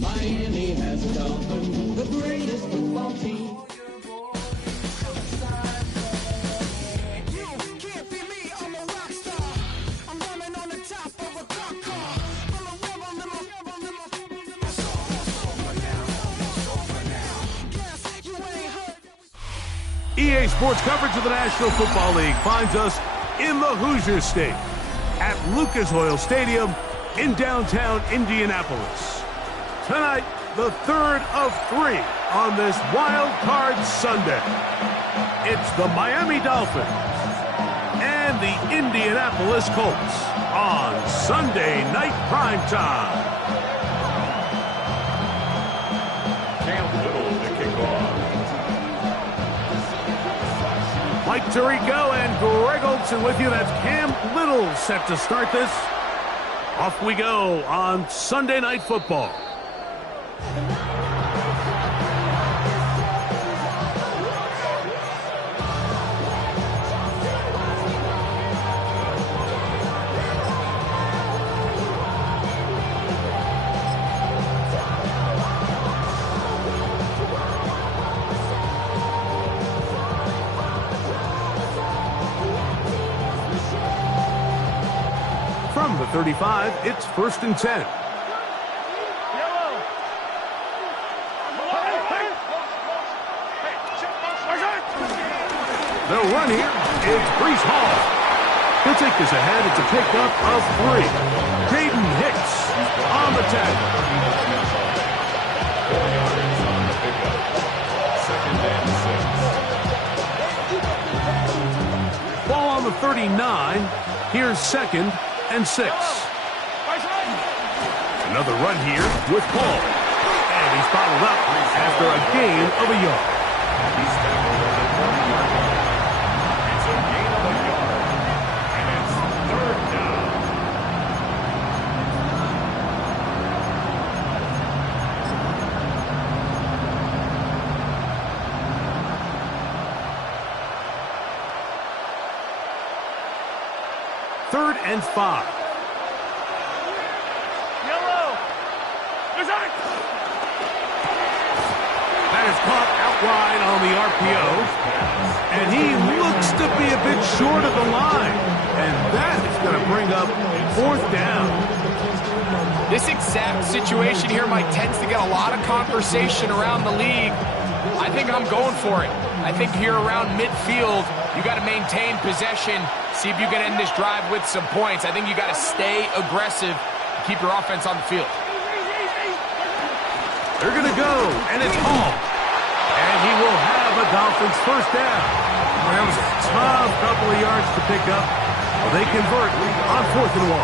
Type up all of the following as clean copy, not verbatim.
Miami has a dolphin, the greatest football team. EA Sports coverage of the National Football League finds us in the Hoosier State at Lucas Oil Stadium in downtown Indianapolis. Tonight, the third of 3 on this Wild Card Sunday. It's the Miami Dolphins and the Indianapolis Colts on Sunday Night Primetime. Cam Little to kick off. Mike Tirico and Greg Olson with you. That's Cam Little set to start this. Off we go on Sunday Night Football. From the 35, it's 1st and 10. The run here, it's Breece Hall. He'll take this ahead. It's a pickup of 3. Jaden Hicks on the tackle. 4 yards on the pickup. 2nd and 6. Ball on the 39. Here's 2nd and 6. Another run here with Paul. And he's followed up after a gain of a yard. He's tackled at the 1-yard line. It's a gain of a yard. And it's 3rd down. Third and 5. That is caught out wide on the RPO. And he looks to be a bit short of the line. And that is going to bring up 4th down. This exact situation here, Mike, tends to get a lot of conversation around the league. I think I'm going for it. I think here around midfield, you got to maintain possession, see if you can end this drive with some points. I think you got to stay aggressive, keep your offense on the field. They're going to go, and it's Hall. And he will have a Dolphins 1st down. Well, that was a tough couple of yards to pick up. Well, they convert on 4th and 1.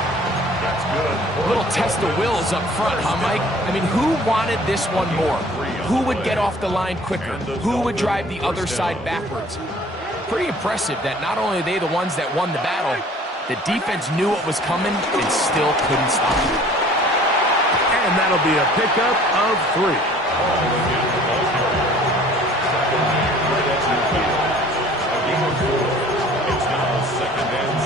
That's good. A little test of wills up front, huh, Mike? I mean, who wanted this one more? Who would get off the line quicker? Who would drive the other side backwards? Pretty impressive that not only are they the ones that won the battle, the defense knew what was coming and still couldn't stop it. And that'll be a pickup of 3. It's now 2nd and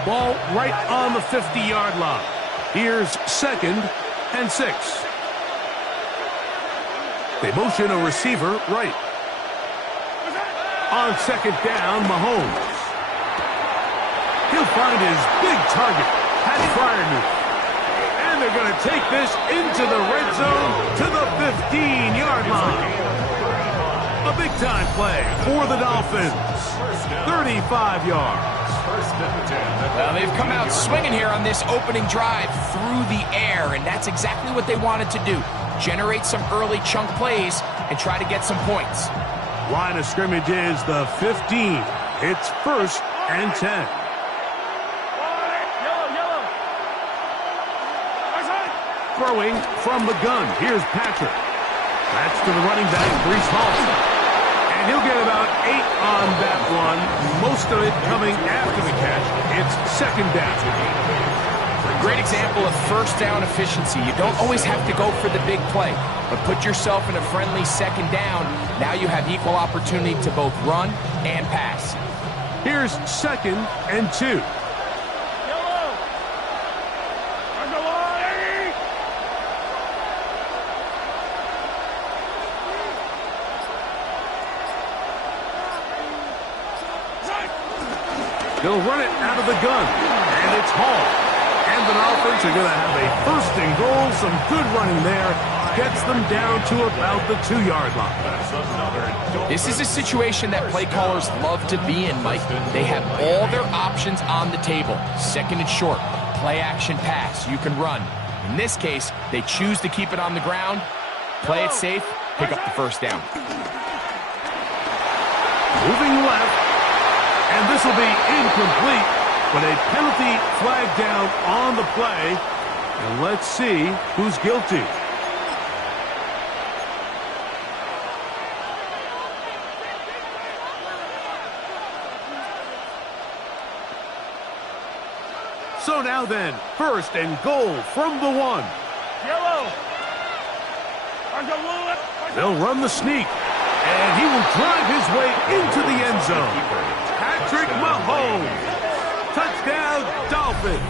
6. Ball right on the 50-yard line. Here's 2nd and 6. They motion a receiver right. On 2nd down, Mahomes. He'll find his big target, Pat Freiermuth. And they're going to take this into the red zone to the 15-yard line. A big-time play for the Dolphins. 35 yards. Well, they've come out swinging here on this opening drive through the air, and that's exactly what they wanted to do. Generate some early chunk plays and try to get some points. Line of scrimmage is the 15. It's 1st and 10. Throwing from the gun. Here's Patrick. That's to the running back, Breece Hall. And he'll get about 8 on that one. Most of it coming after the catch. It's 2nd down. Great example of 1st down efficiency. You don't always have to go for the big play, but put yourself in a friendly 2nd down. Now you have equal opportunity to both run and pass. Here's 2nd and 2. They'll run it out of the gun, and it's Hall. And the Dolphins are going to have a 1st and goal. Some good running there. Gets them down to about the 2-yard line. This is a situation that play callers love to be in, Mike. They have all their options on the table. 2nd and short, play action pass, you can run. In this case, they choose to keep it on the ground, play it safe, pick up the 1st down. Moving left, and this will be incomplete, but a penalty flag down on the play. And let's see who's guilty. So now then, 1st and goal from the 1. They'll run the sneak, and he will drive his way into the end zone. Patrick Mahomes. Touchdown, Dolphins.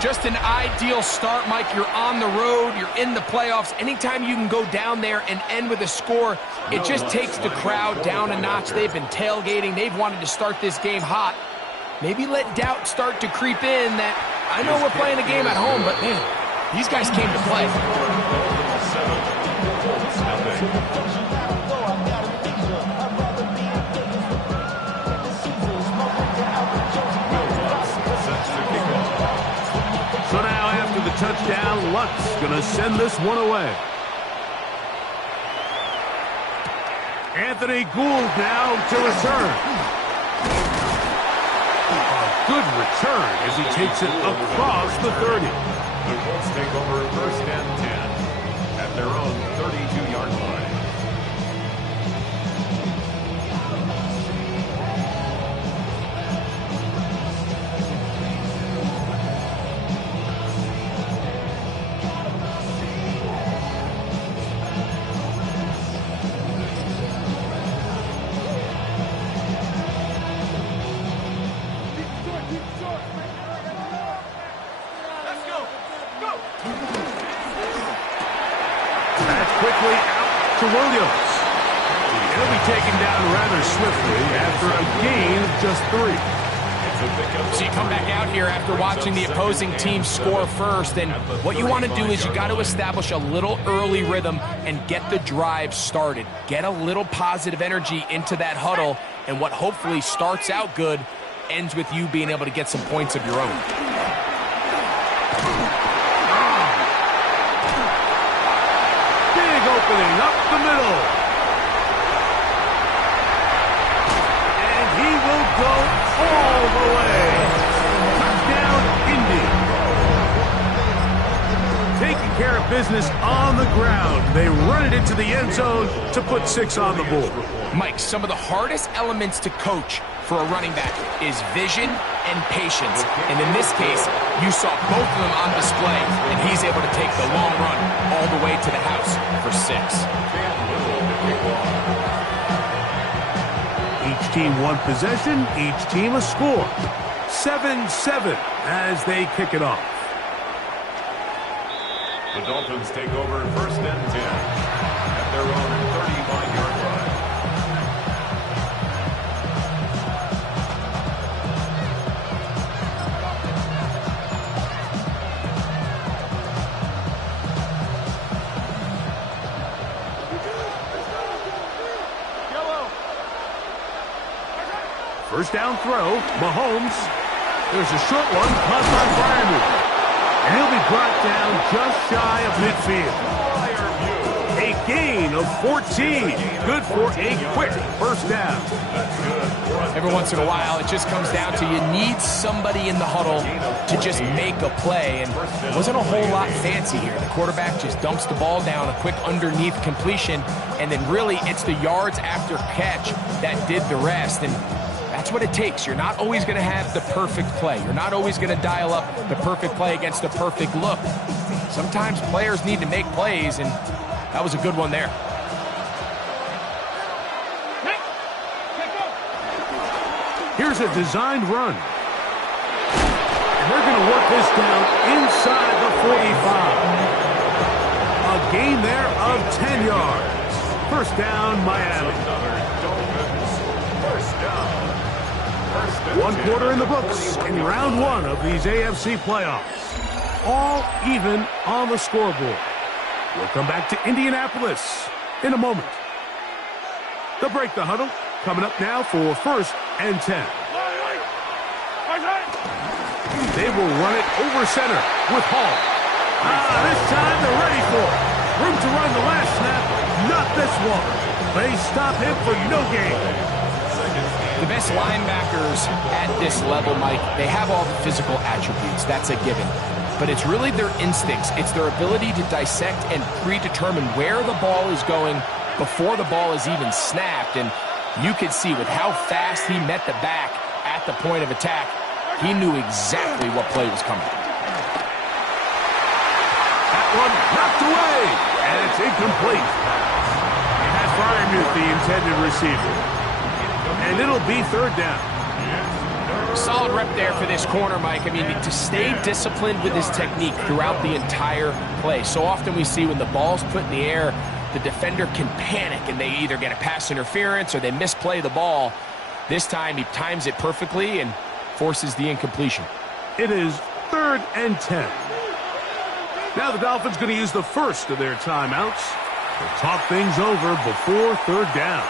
Just an ideal start, Mike. You're on the road. You're in the playoffs. Anytime you can go down there and end with a score, it just takes the crowd down a notch. They've been tailgating. They've wanted to start this game hot. Maybe let doubt start to creep in that I know we're playing a game at home, but man, these guys came to play. So now after the touchdown, Luck's going to send this one away. Anthony Gould now to return. A good return as he takes it across the 30. The Colts take over 1st and 10 at their own 32-yard line. Quickly out to Williams. He'll be taken down rather swiftly after a gain of just 3. So you come back out here after watching the opposing team score first, and what you want to do is you got to establish a little early rhythm and get the drive started. Get a little positive energy into that huddle, and what hopefully starts out good ends with you being able to get some points of your own. Opening up the middle. And he will go all the way. Touchdown, Indy. Taking care of business on the ground. They run it into the end zone to put 6 on the board. Mike, some of the hardest elements to coach for a running back is vision and patience. And in this case, you saw both of them on display, and he's able to take the long run all the way to the house for 6. Each team one possession, each team a score. 7-7 as they kick it off. The Dolphins take over 1st and 10 at their own 35-yard line. First down throw, Mahomes. There's a short one, caught by Brian. And he'll be brought down just shy of midfield. A gain of 14. Good for a quick 1st down. Every once in a while, it just comes down to you need somebody in the huddle to just make a play. And it wasn't a whole lot fancy here. The quarterback just dumps the ball down, a quick underneath completion, and then really it's the yards after catch that did the rest. And that's what it takes. You're not always going to have the perfect play. You're not always going to dial up the perfect play against the perfect look. Sometimes players need to make plays, and that was a good one there. Here's a designed run. And they're going to work this down inside the 45. A gain there of 10 yards. First down, Miami. One quarter in the books in round one of these AFC playoffs. All even on the scoreboard. We'll come back to Indianapolis in a moment. They'll break the huddle. Coming up now for first and 10. They will run it over center with Hall. This time they're ready for it. Room to run the last snap. Not this one. They stop him for no gain. The best linebackers at this level, Mike, they have all the physical attributes. That's a given. But it's really their instincts. It's their ability to dissect and predetermine where the ball is going before the ball is even snapped. And you could see with how fast he met the back at the point of attack, he knew exactly what play was coming. That one knocked away, and it's incomplete. Pat Fryermuth, the intended receiver. And it'll be third down. Solid rep there for this corner, Mike. I mean, to stay disciplined with his technique throughout the entire play. So often we see when the ball's put in the air, the defender can panic and they either get a pass interference or they misplay the ball. This time he times it perfectly and forces the incompletion. It is third and 10. Now the Dolphins going to use the first of their timeouts to talk things over before third down.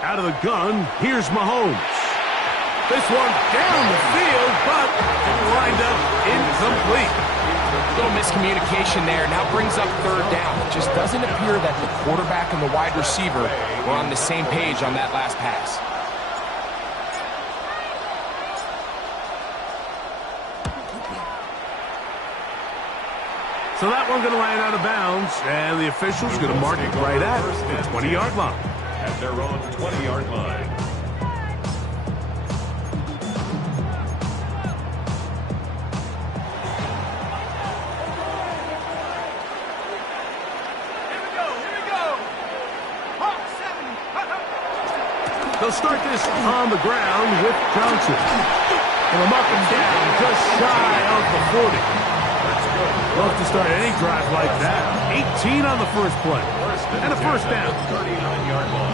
Out of the gun, here's Mahomes. This one down the field, but lined up incomplete. Little miscommunication there. Now brings up third down. It just doesn't appear that the quarterback and the wide receiver were on the same page on that last pass. So that one going to land out of bounds, and the official's going to mark it right at the 20-yard line. At their own 20-yard line. They'll start this on the ground with Johnson. And they'll mark him down just shy of the 40. Love to start any drive like that. 18 on the first play. And a first down.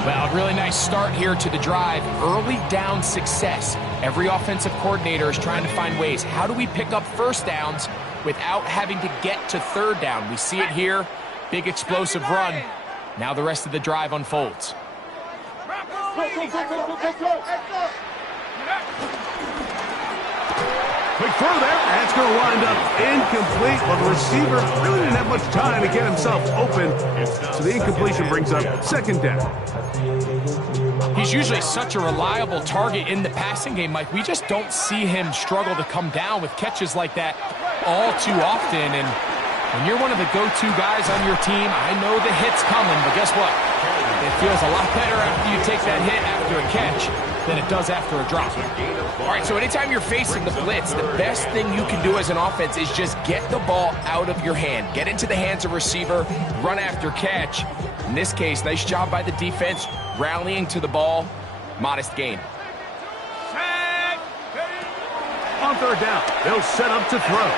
Well, really nice start here to the drive. Early down success. Every offensive coordinator is trying to find ways. How do we pick up first downs without having to get to third down? We see it here. Big explosive run. Now the rest of the drive unfolds. Quick throw there. That's going to wind up incomplete. Well, the receiver really didn't have much time to get himself open. So the incompletion brings up second down. He's usually such a reliable target in the passing game, Mike. We just don't see him struggle to come down with catches like that all too often. And when you're one of the go-to guys on your team, I know the hit's coming, but guess what? It feels a lot better after you take that hit after a catch than it does after a drop. All right, so anytime you're facing the blitz, the best thing you can do as an offense is just get the ball out of your hand. Get into the hands of receiver, run after catch. In this case, nice job by the defense, rallying to the ball. Modest gain. On third down, they'll set up to throw.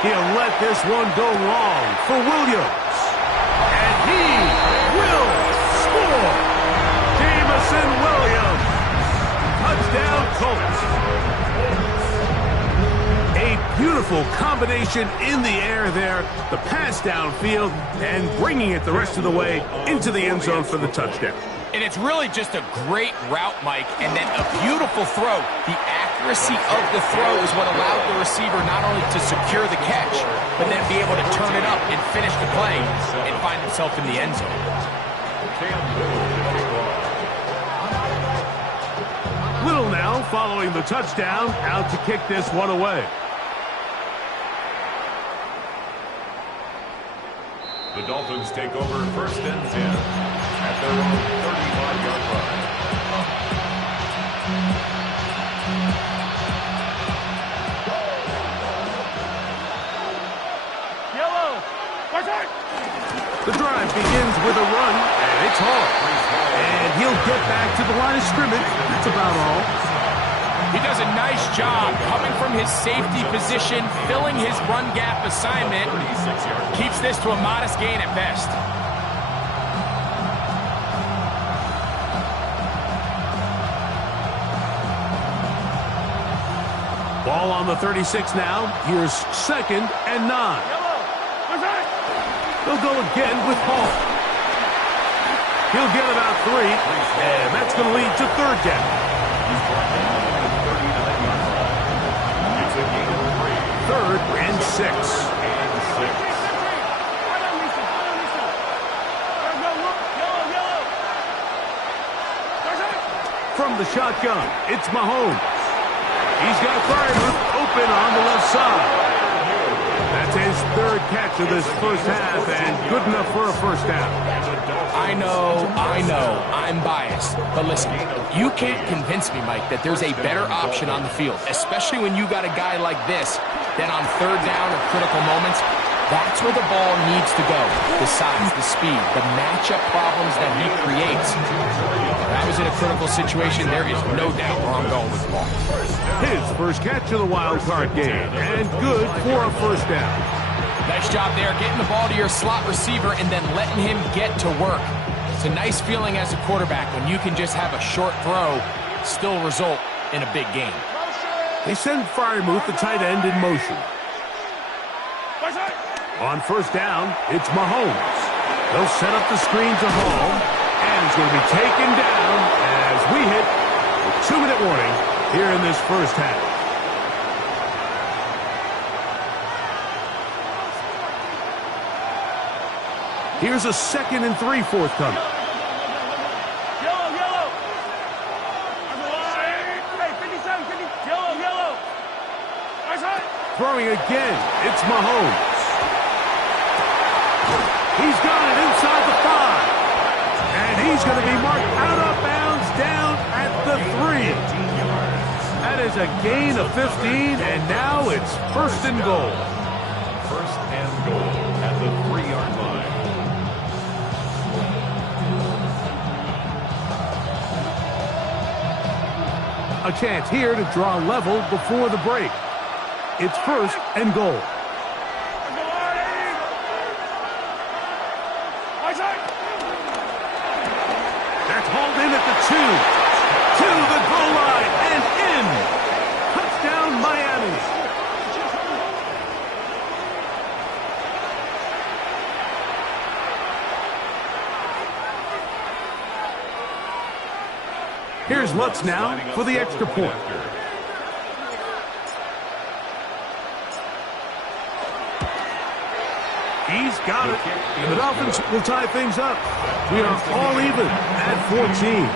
He'll let this one go long for Williams. And he will score. Jameson Williams. Touchdown, Colts. A beautiful combination in the air there. The pass downfield and bringing it the rest of the way into the end zone for the touchdown. And it's really just a great route, Mike, and then a beautiful throw. The accuracy of the throw is what allowed the receiver not only to secure the catch, but then be able to turn it up and finish the play and find himself in the end zone. Little now following the touchdown, out to kick this one away. The Dolphins take over first and 10 at their own 35-yard line. The drive begins with a run, and it's hard. And he'll get back to the line of scrimmage. That's about all. He does a nice job coming from his safety position, filling his run gap assignment. Keeps this to a modest gain at best. Ball on the 36 now. Here's 2nd and 9. They'll go again with Hall. He'll get about 3, and that's going to lead to 3rd down. It's a gain of 3. 3rd and 6. From the shotgun, it's Mahomes. He's got Freiermuth open on the left side. That's his 3rd catch of this first half, and good enough for a first down. I know, I'm biased. But listen, you can't convince me, Mike, that there's a better option on the field, especially when you got a guy like this, that on 3rd down or critical moments, that's where the ball needs to go. The size, the speed, the matchup problems that he creates. If I was in a critical situation, there is no doubt where I'm going with the ball. His first catch of the wild card game, and good for a first down. Nice job there, getting the ball to your slot receiver and then letting him get to work. It's a nice feeling as a quarterback when you can just have a short throw, still result in a big game. They send Freiermuth, the tight end, in motion. On first down, it's Mahomes. They'll set up the screen to Hall, and he's going to be taken down as we hit a 2-minute warning here in this first half. Here's a 2nd and 3 forthcoming. Throwing again, it's Mahomes. He's got it inside the 5. And he's going to be marked out of bounds down at the 3. That is a gain of 15, and now it's 1st and goal. 1st and goal at the 3-yard line. A chance here to draw level before the break. It's 1st and goal. That's hauled in at the 2. To the goal line and in. Touchdown, Miami. Here's Lutz now for the extra point. He's got it. And the Dolphins will tie things up. We are all even at 14.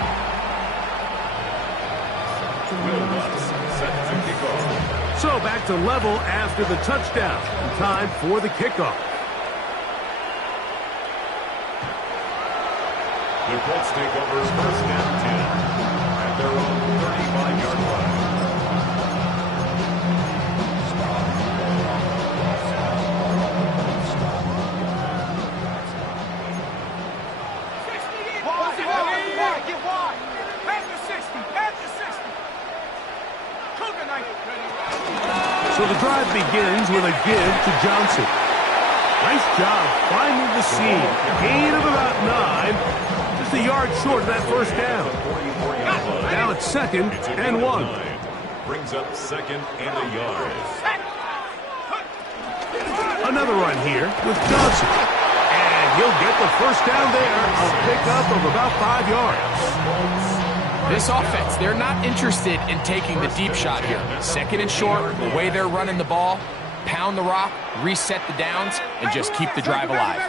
So back to level after the touchdown. Time for the kickoff. The Colts take over 1st and 10 at their own 35-yard line. So the drive begins with a give to Johnson. Nice job finding the seam. Gain of about 9. Just a yard short of that first down. Now it's 2nd and 1. Brings up 2nd and a yard. Another run here with Johnson. And he'll get the first down there. A pickup of about 5 yards. This offense, they're not interested in taking the deep shot here. 2nd and short, the way they're running the ball, pound the rock, reset the downs, and just keep the drive alive.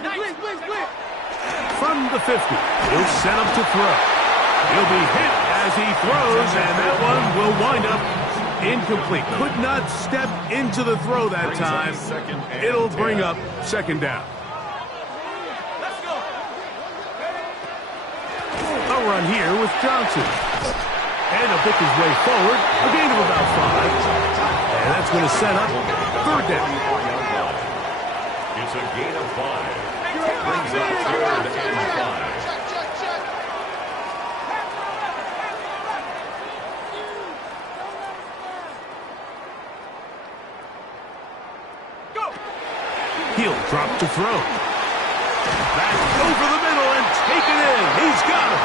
From the 50, he'll set up to throw. He'll be hit as he throws, and that one will wind up incomplete. Could not step into the throw that time. It'll bring up 2nd down. a run here with Johnson. And he'll pick his way forward, a gain of about 5. And that's going to set up third down. It's a gain of 5. Brings up third and 5. He'll drop to throw. Back over the middle and take it in. He's got it.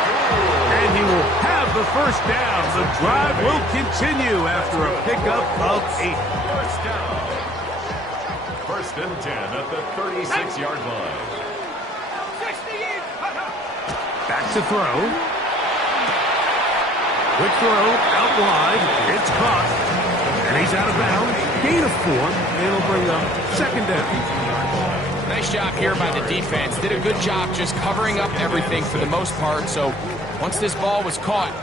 And he will have the first down. The drive will continue after a pickup of 8. First down. First and 10 at the 36-yard line. Back to throw. Quick throw out wide. It's caught. And he's out of bounds. Gain of 4. It'll bring up second down. Nice job here by the defense. Did a good job just covering up everything for the most part. So once this ball was caught,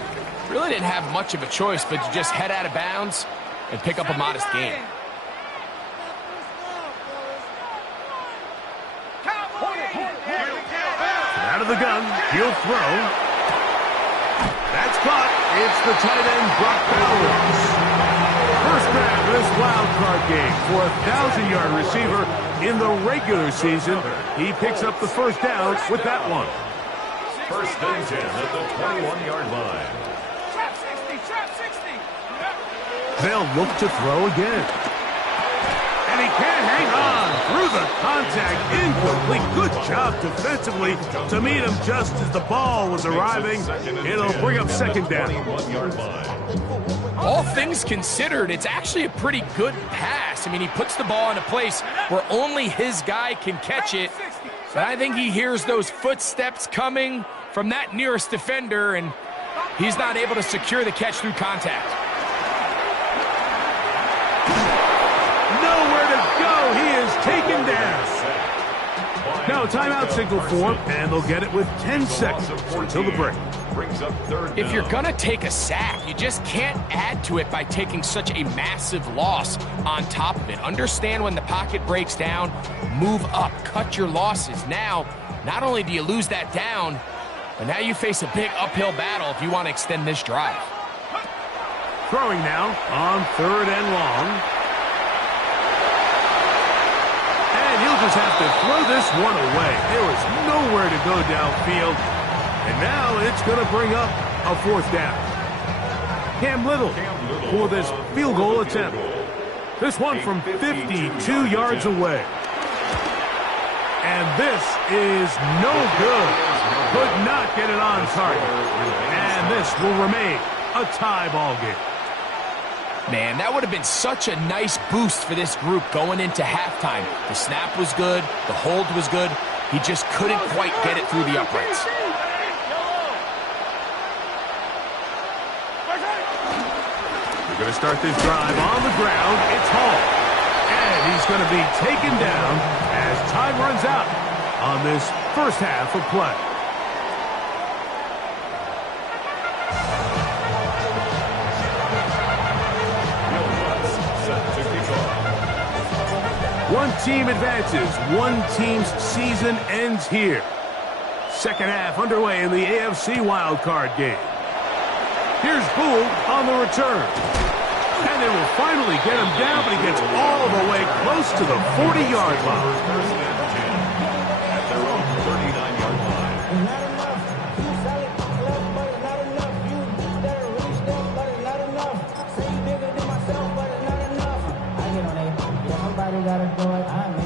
really didn't have much of a choice but to just head out of bounds and pick up a modest gain. Out of the gun, he'll throw. That's caught. It's the tight end, Brock Bowers. First grab of this wild card game for a 1,000-yard receiver in the regular season. He picks up the first down with that one. First and 10 at the 21-yard line. They'll look to throw again. And he can't hang on through the contact. Incomplete. Good job defensively to meet him just as the ball was arriving. It'll bring up second down. All things considered, it's actually a pretty good pass. I mean, he puts the ball in a place where only his guy can catch it. But I think he hears those footsteps coming from that nearest defender, and he's not able to secure the catch through contact. Nowhere to go. He is taken down. Now a timeout signal for him, and they'll get it with 10 seconds until the break. If you're going to take a sack, you just can't add to it by taking such a massive loss on top of it. Understand when the pocket breaks down, move up, cut your losses. Now, not only do you lose that down, but now you face a big uphill battle if you want to extend this drive. Throwing now on third and long. And he'll just have to throw this one away. There was nowhere to go downfield. And now it's going to bring up a fourth down. Cam Little for this field goal attempt. This one from 52 yards away. And this is no good. Could not get it on target. And this will remain a tie ball game. Man, that would have been such a nice boost for this group going into halftime. The snap was good. The hold was good. He just couldn't quite get it through the uprights. We're going to start this drive on the ground. It's Hall. And he's going to be taken down as time runs out on this first half of play. One team advances. One team's season ends here. Second half underway in the AFC wildcard game. Here's Gould on the return. And they will finally get him down, but he gets all the way close to the 40-yard line. First and 10 at their own 39-yard line.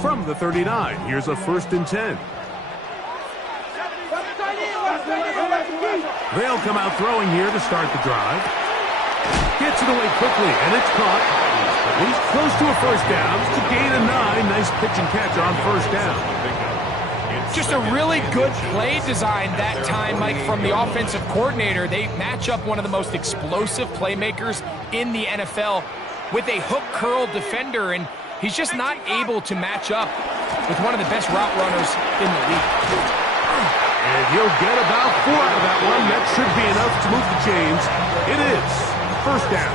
From the 39, here's a first and 10. They'll come out throwing here to start the drive. Gets it away quickly, and it's caught. He's close to a first down. To gain a 9. Nice pitch and catch on first down. Just a really good play design that time, Mike, from the offensive coordinator. They match up one of the most explosive playmakers in the NFL with a hook curl defender, and he's just not able to match up with one of the best route runners in the league. And he'll get about 4 out of that one. That should be enough to move the chains. It is first down.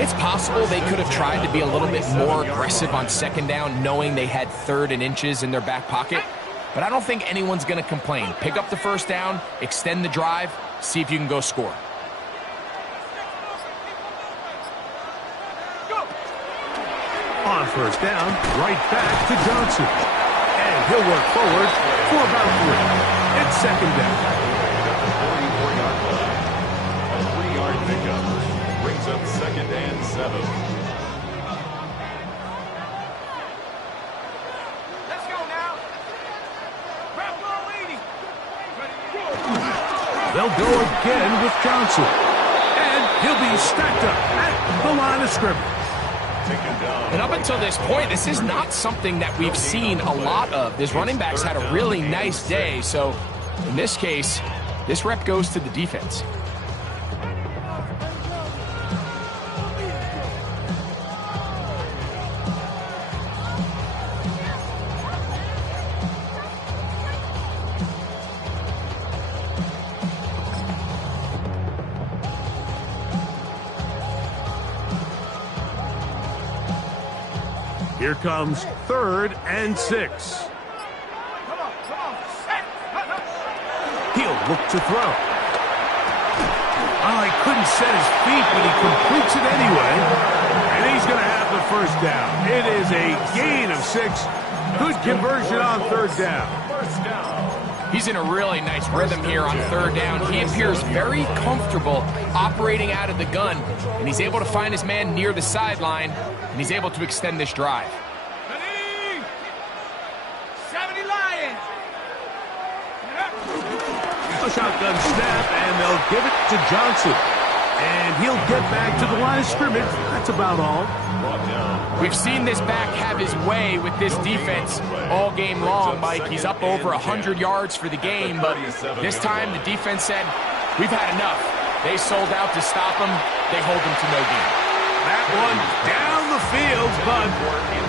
It's possible they could have tried to be a little bit more aggressive on second down, knowing they had third and inches in their back pocket. but I don't think anyone's going to complain. Pick up the first down, extend the drive, see if you can go score. On first down, right back to Johnson. And he'll work forward for about 3. It's second down. A 3-yard pickup brings up 2nd and 7. Let's go now. Grab ball 80. They'll go again with Johnson. And he'll be stacked up at the line of scrimmage. And up until this point, this is not something that we've seen a lot of. This running back's had a really nice day, so in this case, this rep goes to the defense. Here comes 3rd and 6. Come on. He'll look to throw. Oh, he couldn't set his feet, but he completes it anyway. And he's going to have the first down. It is a gain of 6. Good conversion on 3rd down. He's in a really nice rhythm here on 3rd down. He appears very comfortable operating out of the gun, and he's able to find his man near the sideline, and he's able to extend this drive. 70 Lions. A shotgun snap, and they'll give it to Johnson. And he'll get back to the line of scrimmage. That's about all. We've seen this back have his way with this defense all game long, Mike. He's up over 100 yards for the game, but this time the defense said, we've had enough. They sold out to stop him. They hold him to no gain. That one down the field, but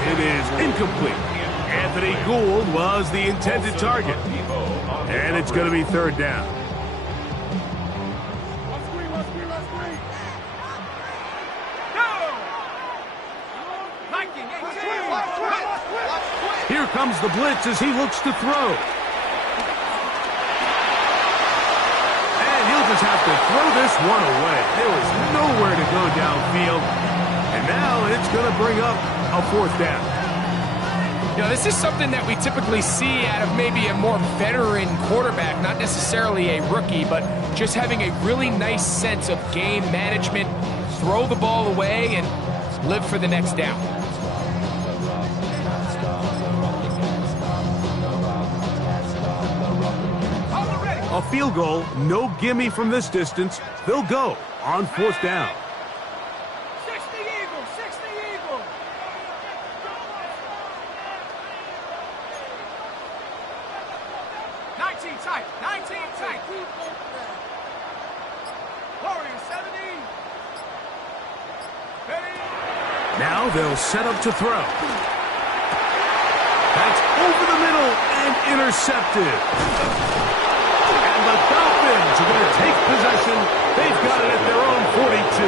it is incomplete. Anthony Gould was the intended target. And it's going to be 3rd down. Here comes the blitz as he looks to throw. And he'll just have to throw this one away. There was nowhere to go downfield. And now it's going to bring up a 4th down. You know, this is something that we typically see out of maybe a more veteran quarterback, not necessarily a rookie, but just having a really nice sense of game management, throw the ball away, and live for the next down. A field goal, no gimme from this distance. They'll go on 4th down. 60 Eagles, 60 Eagles. 19 tight. Warriors 70. Now they'll set up to throw. That's over the middle and intercepted. And the Dolphins are going to take possession. They've got it at their own 42.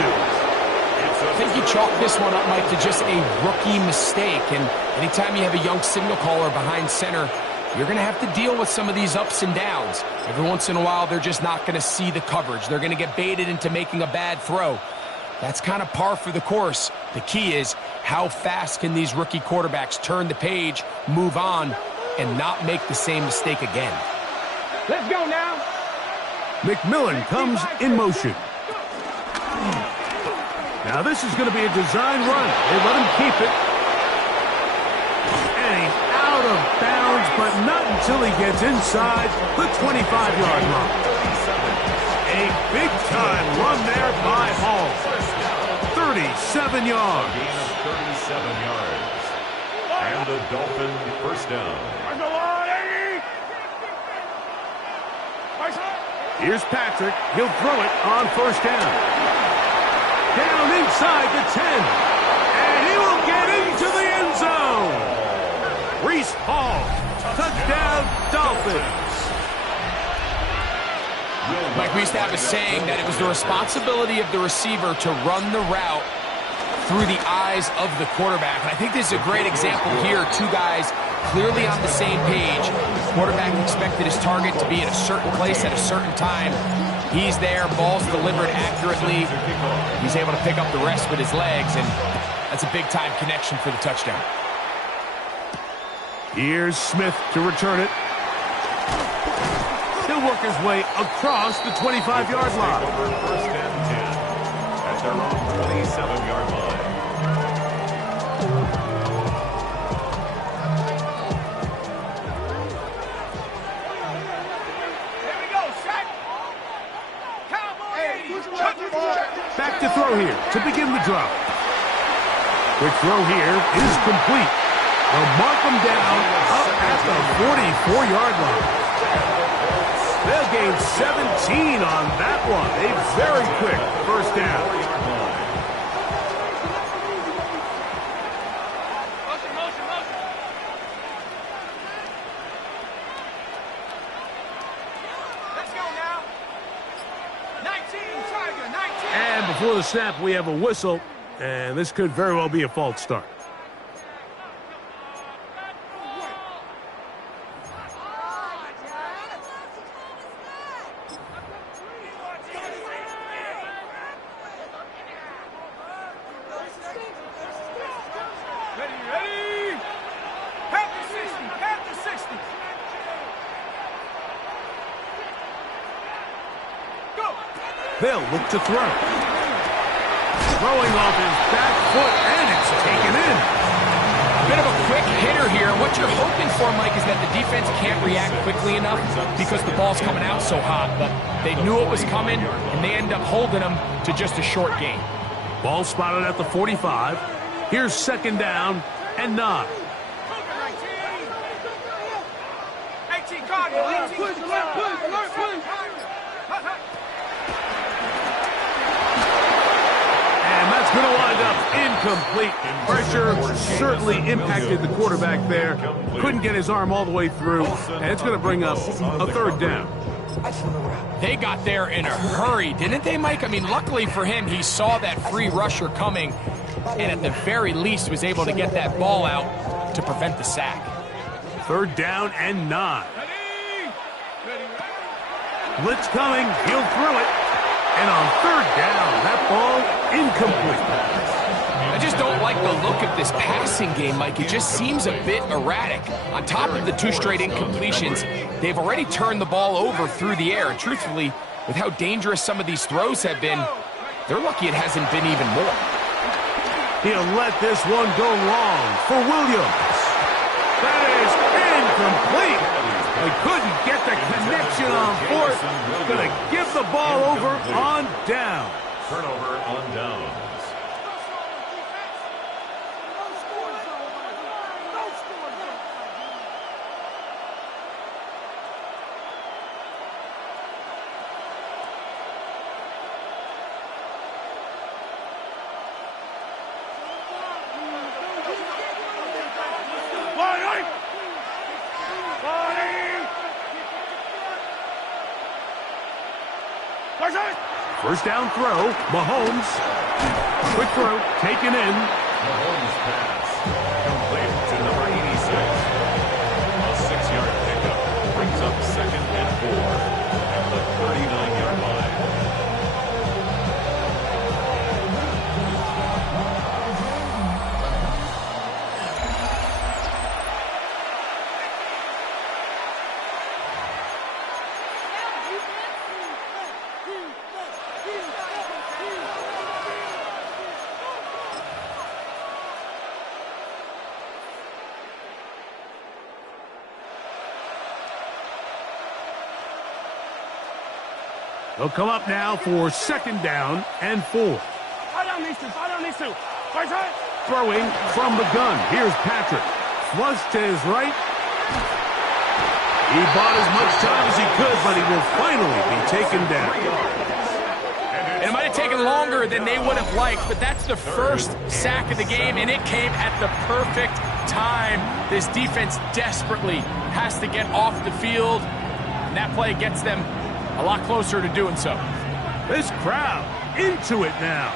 I think you chalk this one up, Mike, to just a rookie mistake. And anytime you have a young signal caller behind center, you're going to have to deal with some of these ups and downs. Every once in a while, they're just not going to see the coverage. They're going to get baited into making a bad throw. That's kind of par for the course. The key is how fast can these rookie quarterbacks turn the page, move on, and not make the same mistake again. Let's go now. McMillan comes in motion. Now this is going to be a design run. They let him keep it. And he's out of bounds, but not until he gets inside the 25-yard line. A big-time run there by Hall. 37 yards. Gain of 37 yards. And the Dolphin first down. Here's Patrick. He'll throw it on first down. Down inside the 10. And he will get into the end zone. Reese Hall. Touchdown, Dolphins. Mike, we used to have a saying that it was the responsibility of the receiver to run the route through the eyes of the quarterback. And I think this is a great example here. Two guys clearly on the same page. The quarterback expected his target to be at a certain place at a certain time. He's there, ball's delivered accurately. He's able to pick up the rest with his legs, and that's a big-time connection for the touchdown. Here's Smith to return it. He'll work his way across the 25-yard line. First and 10 at their own 27-yard line. Back to throw here to begin the drive. Quick throw here is complete. They'll mark him down up at the 44-yard line. They'll gain 17 on that one. A very quick first down. Let's go now. 19, Tiger, 19. And before the snap, we have a whistle, and this could very well be a false start. Ready? Half the 60. Go. They'll look to throw. Throwing off his back foot, and it's taken in. A bit of a quick hitter here. What you're hoping for, Mike, is that the defense can't react quickly enough because the ball's coming out so hot. But they knew it was coming, and they end up holding them to just a short gain. Ball spotted at the 45. Here's second down and 9. 18, Cardinal. 18. Push. And that's going to wind up incomplete. Pressure certainly impacted the quarterback there. Couldn't get his arm all the way through, and it's going to bring up a third down. They got there in a hurry, didn't they, Mike? I mean, luckily for him, he saw that free rusher coming, and at the very least was able to get that ball out to prevent the sack. Third down and 9. Blitz coming. He'll throw it. And on third down, that ball incomplete. I just don't like the look of this passing game, Mike. It just seems a bit erratic. On top of the 2 straight incompletions, they've already turned the ball over through the air. And truthfully, with how dangerous some of these throws have been, they're lucky it hasn't been even more. He'll let this one go long for Williams. That is incomplete. They couldn't get the connection on fourth. Going to give the ball over on down. Turnover on downs. First down throw, Mahomes. Quick throw, taken in. Mahomes pass. Complete to number 86. A 6-yard pickup brings up 2nd and 4 at the 39-yard line. They'll come up now for second down and 4. Throwing from the gun. Here's Patrick. Flush to his right. He bought as much time as he could, but he will finally be taken down. And it might have taken longer than they would have liked, but that's the first sack of the game, and it came at the perfect time. This defense desperately has to get off the field, and that play gets them a lot closer to doing so. This crowd into it now.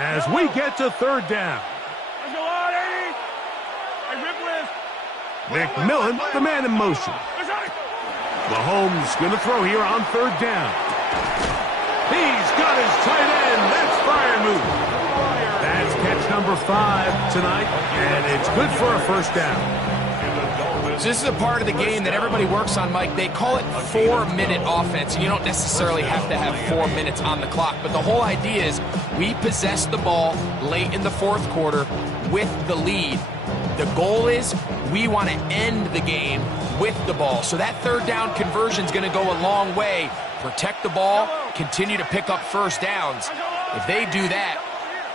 as we get to third down. Let's go on, Eddie. Hey, McMillan, the man in motion. Mahomes going to throw here on third down. He's got his tight end. That's fire move. That's catch number 5 tonight, and it's good for a first down. So this is a part of the game that everybody works on, Mike. They call it 4-minute offense. You don't necessarily have to have 4 minutes on the clock, but the whole idea is we possess the ball late in the fourth quarter with the lead. The goal is we want to end the game with the ball. So that third down conversion is going to go a long way. Protect the ball, continue to pick up first downs. If they do that,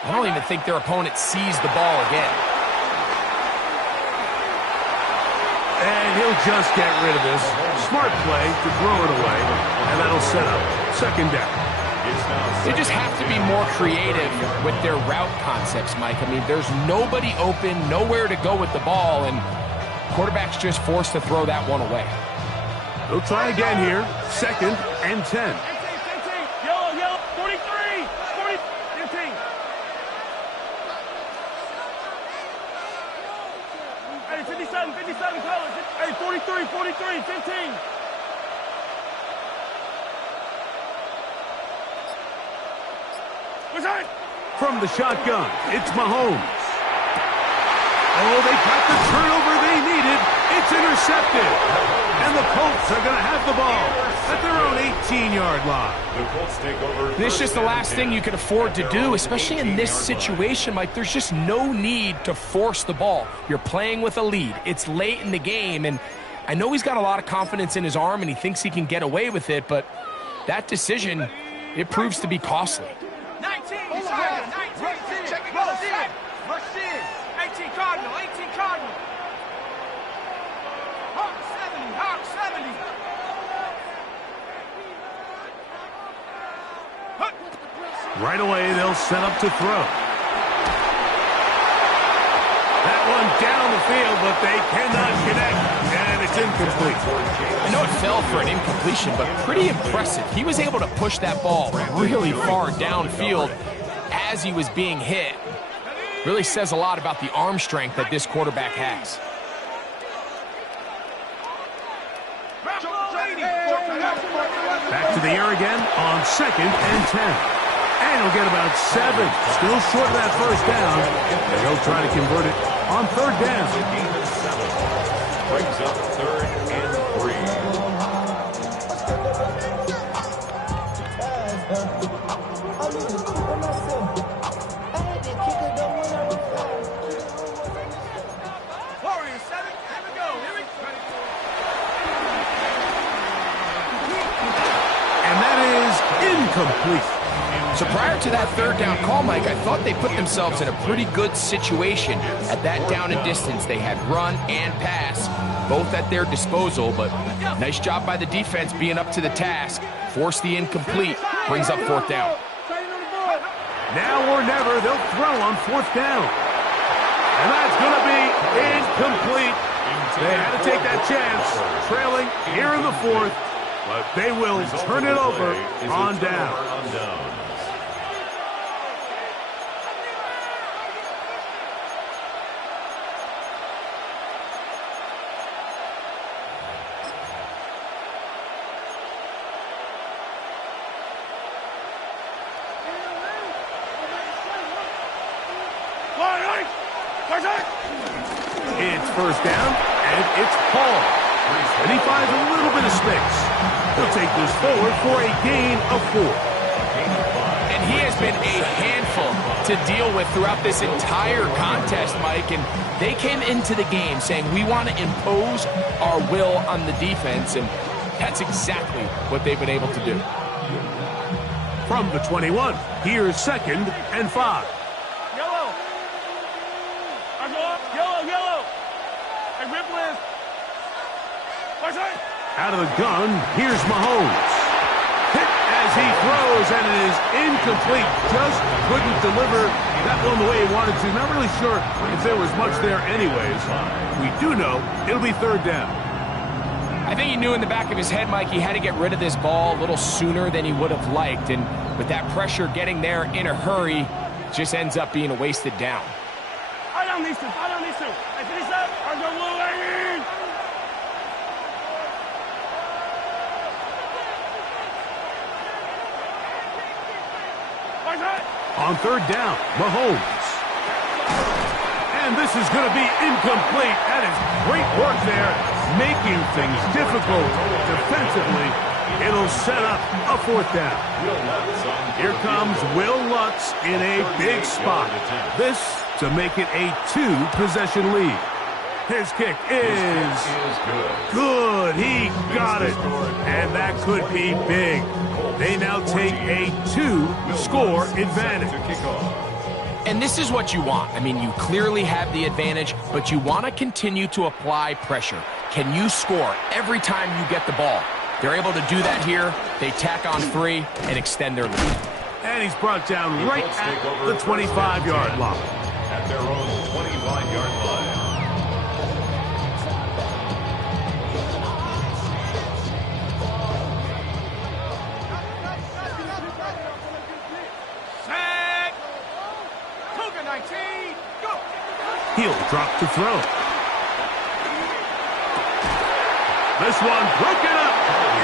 I don't even think their opponent sees the ball again. And he'll just get rid of this. Smart play to throw it away, and that'll set up second down. They just have to be more creative with their route concepts, Mike. I mean, there's nobody open, nowhere to go with the ball, and quarterback's just forced to throw that one away. They'll try again here, second and 10. Yellow, 43, 15. Hey, 57 colors. Hey, 43, 15. What's that? From the shotgun, it's Mahomes. Oh, they got the turnover they needed. It's intercepted. And the Colts are going to have the ball at their own 18-yard line. The Colts take over. This is just the last thing you can afford to do, especially in this situation, Mike. There's just no need to force the ball. You're playing with a lead. It's late in the game, and I know he's got a lot of confidence in his arm, and he thinks he can get away with it, but that decision, it proves to be costly. 19, check it out. Rush in. 18 Cardinal. Hawk 70. Right away, they'll set up to throw. That one down the field, but they cannot connect, and it's incomplete. I know it fell for an incompletion, but pretty impressive. He was able to push that ball really far downfield as he was being hit. Really says a lot about the arm strength that this quarterback has. Back to the air again on second and 10. And he'll get about 7. Still short of that first down. And he'll try to convert it on third down. Brings up third and 3. Warriors 7. Here we go. And that is incomplete. So prior to that third down call, Mike, I thought they put themselves in a pretty good situation at that down and distance. They had run and pass, both at their disposal, but nice job by the defense being up to the task. Force the incomplete, brings up fourth down. Now or never, they'll throw on fourth down. And that's going to be incomplete. They had to take that chance, trailing here in the fourth, but they will turn it over on down. It's first down, and it's Paul. And he finds a little bit of space. He'll take this forward for a gain of 4. And he has been a handful to deal with throughout this entire contest, Mike. And they came into the game saying, we want to impose our will on the defense. And that's exactly what they've been able to do. From the 21, here's second and 5. Yellow. Hey, Ripley. Out of the gun, here's Mahomes. Hit as he throws, and it is incomplete. Just couldn't deliver that one the way he wanted to. Not really sure if there was much there anyways. We do know it'll be third down. I think he knew in the back of his head, Mike, he had to get rid of this ball a little sooner than he would have liked. And with that pressure getting there in a hurry, just ends up being a wasted down. Follow me, Stu. Follow me, Stu. Hey, finish up. On the wall. On third down, Mahomes. And this is going to be incomplete. That is great work there, making things difficult defensively. It'll set up a fourth down. Here comes Will Lutz in a big spot. This to make it a 2-possession lead. His kick is good. He got it. And that could be big. They now take a 2-score advantage. And this is what you want. I mean, you clearly have the advantage, but you want to continue to apply pressure. Can you score every time you get the ball? They're able to do that here. They tack on 3 and extend their lead. And he's brought down right at the 25-yard line. At their own 25-yard line. He'll drop to throw. This one broken up.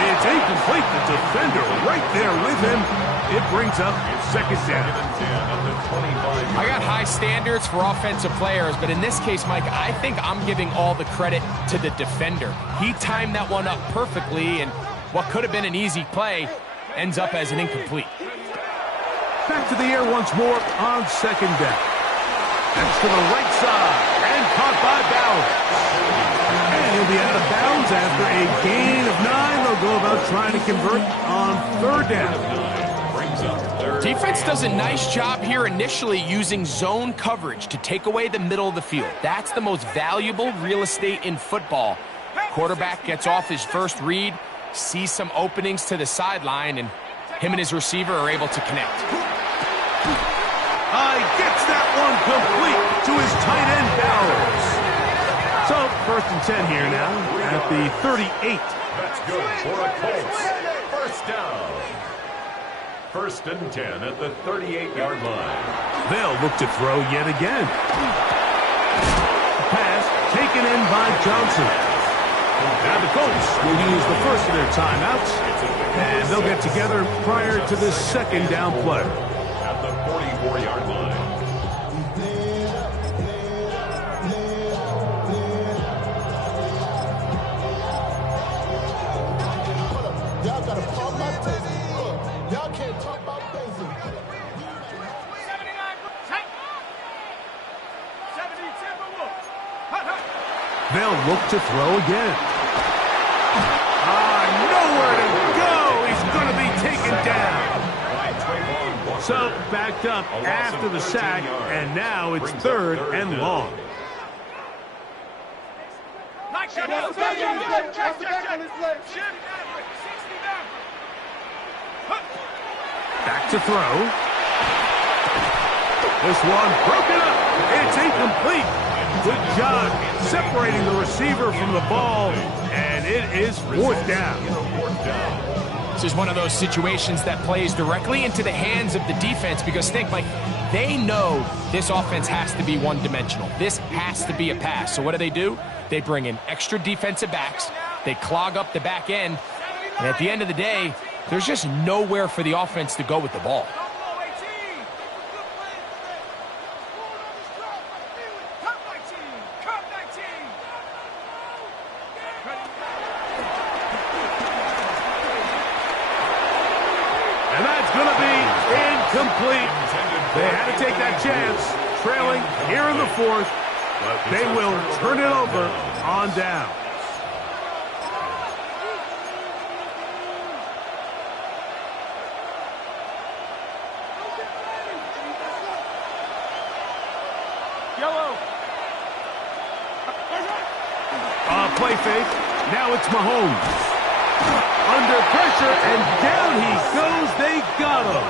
It's incomplete. The defender right there with him. It brings up second down. I got high standards for offensive players, but in this case, Mike, I think I'm giving all the credit to the defender. He timed that one up perfectly, and what could have been an easy play ends up as an incomplete. Back to the air once more on second down. That's to the right side, and caught by Bowers. And he'll be out of bounds after a gain of 9. They'll go about trying to convert on third down. Defense does a nice job here initially using zone coverage to take away the middle of the field. That's the most valuable real estate in football. Quarterback gets off his first read, sees some openings to the sideline, and him and his receiver are able to connect. Gets that one complete to his tight end, Bowers. So, 1st and 10 here now at the 38. That's good for a Colts. First down. 1st and 10 at the 38-yard line. They'll look to throw yet again. Pass taken in by Johnson. Now the Colts will use the first of their timeouts, and they'll get together prior to this second down play. At the 44-yard line. Y'all gotta pump my taste. Y'all can't talk about basic. 79. They'll look to throw again. Nowhere to go. He's going to be taken down. So backed up after the sack, and now it's 3rd and long. Back to throw. This one broken up. It's incomplete. Good job separating the receiver from the ball, and it is 4th down. This is one of those situations that plays directly into the hands of the defense because think, Mike, they know this offense has to be one-dimensional. This has to be a pass. So what do? They bring in extra defensive backs. They clog up the back end. And at the end of the day, there's just nowhere for the offense to go with the ball. And that's going to be incomplete. They had to take that chance, trailing here in the 4th, but they will turn it over on down. Play fake. Now it's Mahomes. Under pressure, and down he goes. They got him.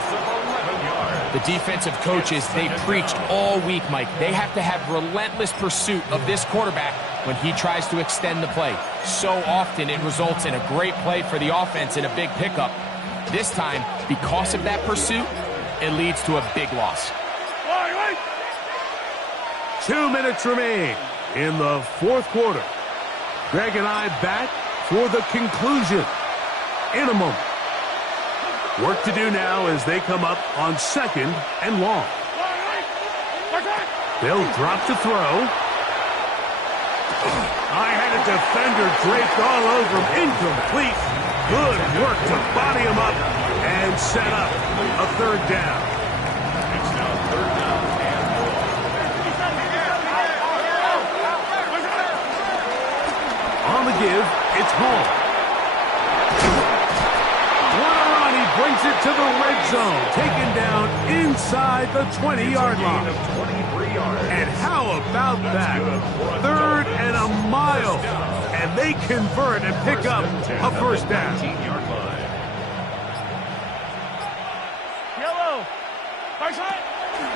The defensive coaches, they preached all week, Mike. They have to have relentless pursuit of this quarterback when he tries to extend the play. So often it results in a great play for the offense and a big pickup. This time, because of that pursuit, it leads to a big loss. 2 minutes remain in the fourth quarter. Greg and I back for the conclusion in a moment. Work to do now as they come up on 2nd and long. They'll drop to throw. I had a defender draped all over him. Incomplete. Good work to body him up and set up a 3rd down. It's now 3rd down and 4. On the give, it's Hall. What a run. He brings it to the red zone. Taken down inside the 20-yard line. And how about that? 3rd and a mile. And they convert and pick up a 1st down. Yellow.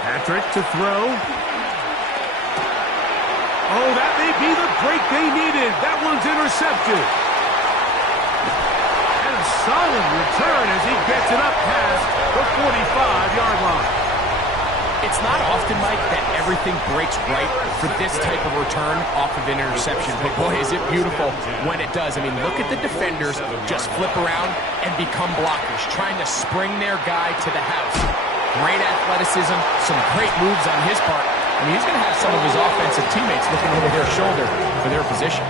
Patrick to throw. Oh, that may be the break they needed. That one's intercepted. And a solid return as he gets it up past the 45-yard line. It's not often, Mike, that everything breaks right for this type of return off of an interception. But boy, is it beautiful when it does. I mean, look at the defenders just flip around and become blockers, trying to spring their guy to the house. Great athleticism, some great moves on his part. I mean, he's going to have some of his offensive teammates looking over their shoulder for their position.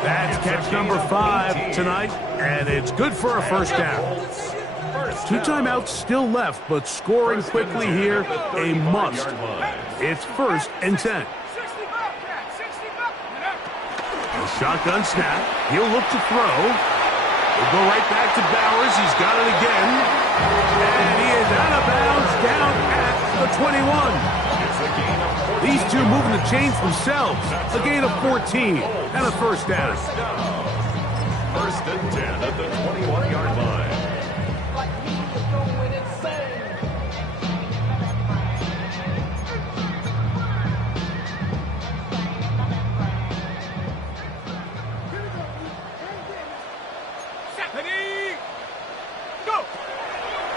That's catch number 5 tonight, and it's good for a 1st down. 2 timeouts still left, but scoring quickly here, a must. It's 1st and 10. A shotgun snap. He'll look to throw. We'll go right back to Bowers. He's got it again. And he is out of bounds down at the 21. These two moving the chains themselves. A gain of 14 and a 1st down. 1st and 10 at the 21-yard line.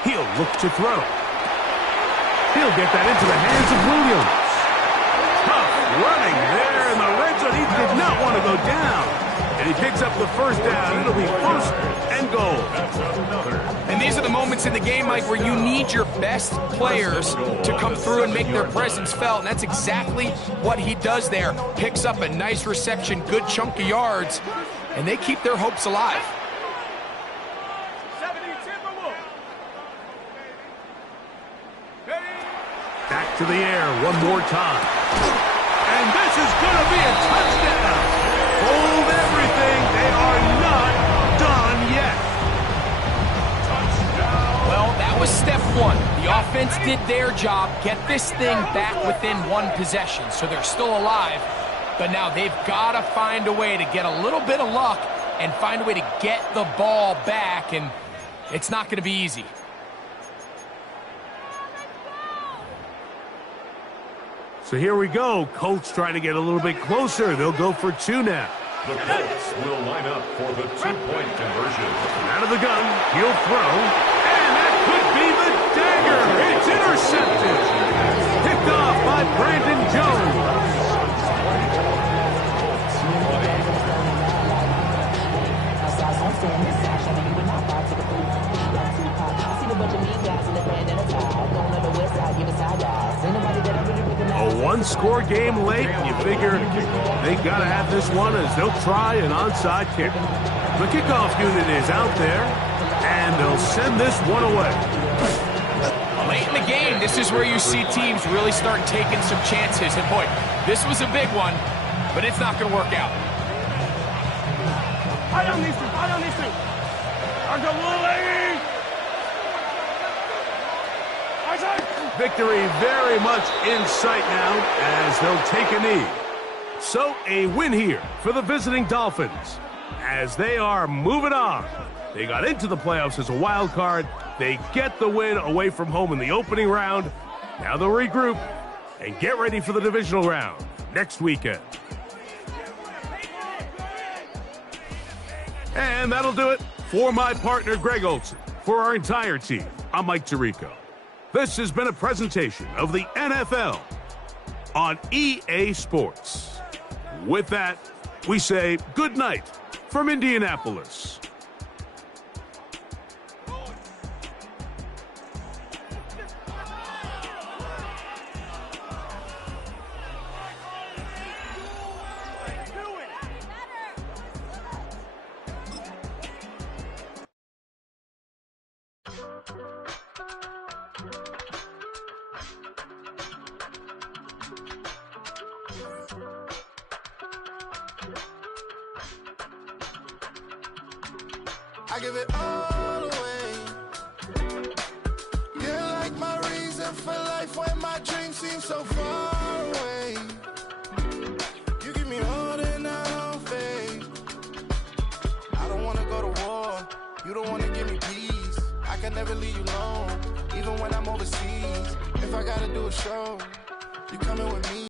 He'll look to throw. He'll get that into the hands of Williams. Tough running there in the red zone. He did not want to go down. And he picks up the 1st down. It'll be 1st and goal. And these are the moments in the game, Mike, where you need your best players to come through and make their presence felt. And that's exactly what he does there. Picks up a nice reception, good chunk of yards, and they keep their hopes alive. Back to the air one more time. And this is going to be a touchdown. Hold everything. They are not done yet. Well, that was step 1. The offense did their job, get this thing back within 1 possession. So they're still alive. But now they've got to find a way to get a little bit of luck and find a way to get the ball back. And it's not going to be easy. So here we go. Colts trying to get a little bit closer. They'll go for 2 now. The Colts will line up for the 2-point conversion. Out of the gun, he'll throw. And that could be the dagger. It's intercepted. Picked off by Brandon Jones. A 1-score game late, and you figure they got to have this one as they'll try an onside kick. The kickoff unit is out there, and they'll send this one away. Late in the game, this is where you see teams really start taking some chances. And boy, this was a big one, but it's not going to work out. I don't need to. Victory very much in sight now as they'll take a knee. So a win here for the visiting Dolphins as they are moving on. They got into the playoffs as a wild card. They get the win away from home in the opening round. Now they'll regroup and get ready for the divisional round next weekend. And that'll do it for my partner, Greg Olson. For our entire team, I'm Mike Tirico. This has been a presentation of the NFL on EA Sports. With that, we say good night from Indianapolis. I give it all away. You're like my reason for life when my dreams seem so far away. You give me all that I don't fade. I don't wanna go to war. You don't wanna give me peace. I can never leave you alone, even when I'm overseas. If I gotta do a show, you coming with me.